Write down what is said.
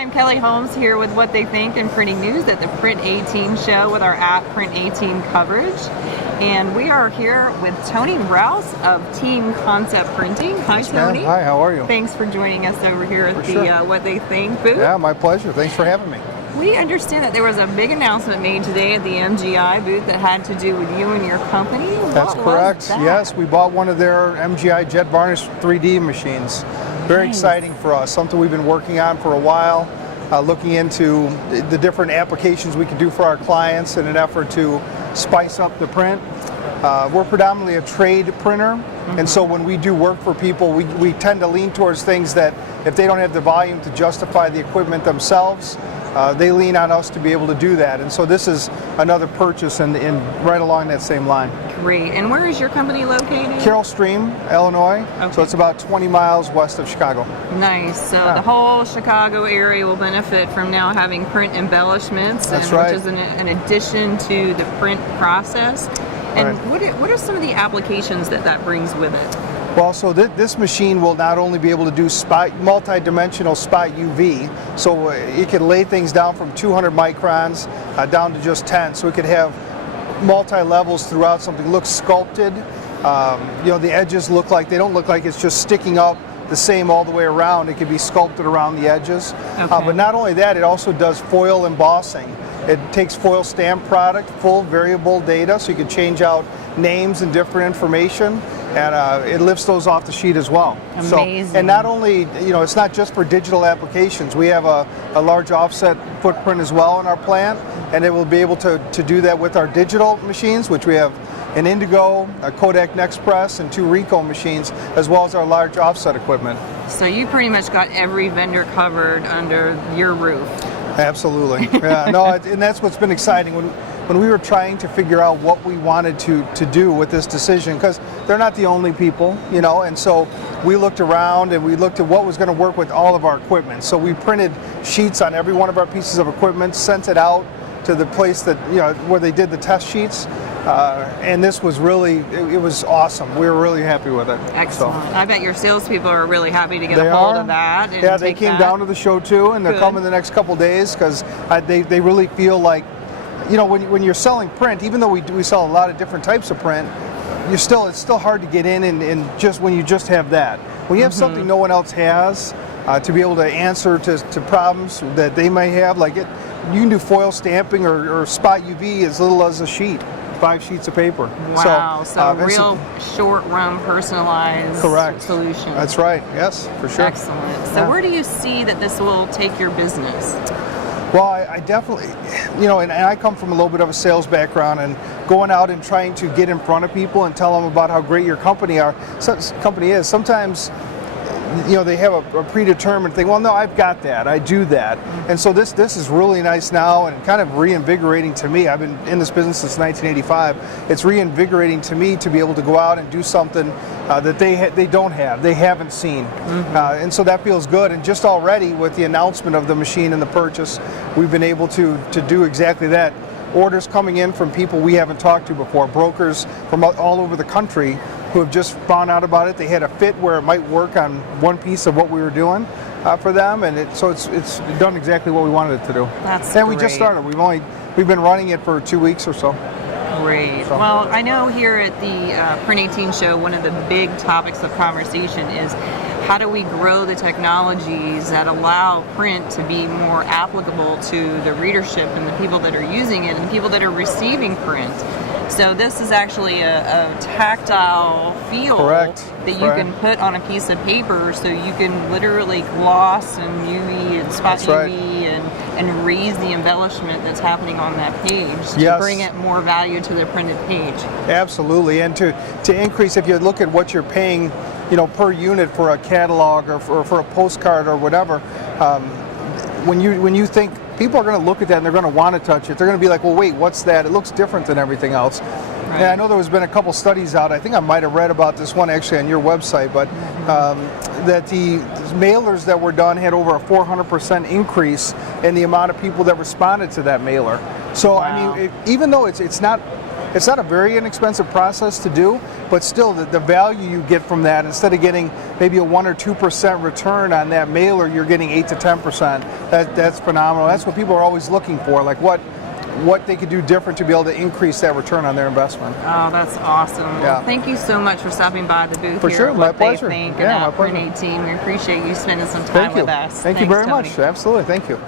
I'm Kelley Holmes here with What They Think in Printing News at the Print 18 show with our at Print 18 coverage. And we are here with Tony Rouse of Team Concept Printing. Hi, Tony. Hi, how are you? Thanks for joining us over here at the sure. What They Think booth. Yeah, my pleasure. Thanks for having me. We understand that there was a big announcement made today at the MGI booth that had to do with you and your company. That's correct. Yes, we bought one of their MGI JETVarnish 3D machines. Very exciting for us, something we've been working on for a while, looking into the different applications we can do for our clients in an effort to spice up the print. We're predominantly a trade printer, and so when we do work for people, we tend to lean towards things that if they don't have the volume to justify the equipment themselves, they lean on us to be able to do that. And so this is another purchase in right along that same line. Great. And where is your company located? Carroll Stream, Illinois. Okay. So it's about 20 miles west of Chicago. Nice. So the whole Chicago area will benefit from now having print embellishments, That's right. Which is an addition to the print process. And what are some of the applications that brings with it? Well, so this machine will not only be able to do multi-dimensional spot UV, so it can lay things down from 200 microns down to just 10, so it could have multi-levels throughout. Something looks sculpted. The edges they don't look like it's just sticking up the same all the way around. It can be sculpted around the edges. Okay. But not only that, it also does foil embossing. It takes foil stamp product, full variable data, so you can change out names and different information, and it lifts those off the sheet as well. Amazing. So, and not only, it's not just for digital applications. We have a large offset footprint as well in our plant, and it will be able to do that with our digital machines, which we have an Indigo, a Kodak Nexpress, and 2 Ricoh machines, as well as our large offset equipment. So you pretty much got every vendor covered under your roof. Absolutely. Yeah, no, and that's what's been exciting when we were trying to figure out what we wanted to do with this decision, because they're not the only people, and so we looked around and we looked at what was going to work with all of our equipment. So we printed sheets on every one of our pieces of equipment, sent it out to the place that where they did the test sheets, and this was really it was awesome. We were really happy with it. Excellent. So. I bet your salespeople are really happy to get a hold of that. And yeah, they came down to the show too, and they're coming the next couple days because they really feel like, when you're selling print, even though we sell a lot of different types of print, it's still hard to get in and just when you just have that. When you have something no one else has, to be able to answer to problems that they may have, you can do foil stamping or spot UV as little as a sheet, 5 sheets of paper. Wow, so real short-run personalized solution. That's right, yes, for sure. Excellent. So where do you see that this will take your business? Well, I definitely, and I come from a little bit of a sales background, and going out and trying to get in front of people and tell them about how great your company is. Sometimes, they have a predetermined thing. Well, no, I've got that. I do that. And so this is really nice now and kind of reinvigorating to me. I've been in this business since 1985. It's reinvigorating to me to be able to go out and do something that they don't have, they haven't seen. And so that feels good. And just already with the announcement of the machine and the purchase, we've been able to do exactly that. Orders coming in from people we haven't talked to before, brokers from all over the country who have just found out about it. They had a fit where it might work on one piece of what we were doing for them, and so it's done exactly what we wanted it to do. That's and great. We just started. We've been running it for 2 weeks or so. Great. Well, I know here at the Print 18 show, one of the big topics of conversation is how do we grow the technologies that allow print to be more applicable to the readership and the people that are using it and the people that are receiving print. So this is actually a tactile feel that you can put on a piece of paper, so you can literally gloss and UV and spot UV and raise the embellishment that's happening on that page to bring it more value to the printed page. Absolutely, and to increase, if you look at what you're paying, per unit for a catalog or for a postcard or whatever, when you think people are going to look at that and they're going to want to touch it, they're going to be like, well, wait, what's that? It looks different than everything else. Right. And I know there's been a couple studies out. I think I might have read about this one actually on your website, but that the mailers that were done had over a 400% increase in the amount of people that responded to that mailer. So I mean, even though it's not It's not a very inexpensive process to do, but still the value you get from that, instead of getting maybe a 1 or 2% return on that mailer, you're getting 8 to 10%. That's phenomenal. That's what people are always looking for, like what they could do different to be able to increase that return on their investment. Oh, that's awesome. Yeah. Well, thank you so much for stopping by the booth For here. sure, my what pleasure. They think Yeah, about my pleasure. Print 18. We appreciate you spending some time Thank you. with us. Thank you Thanks, very Tony. much. Absolutely. Thank you.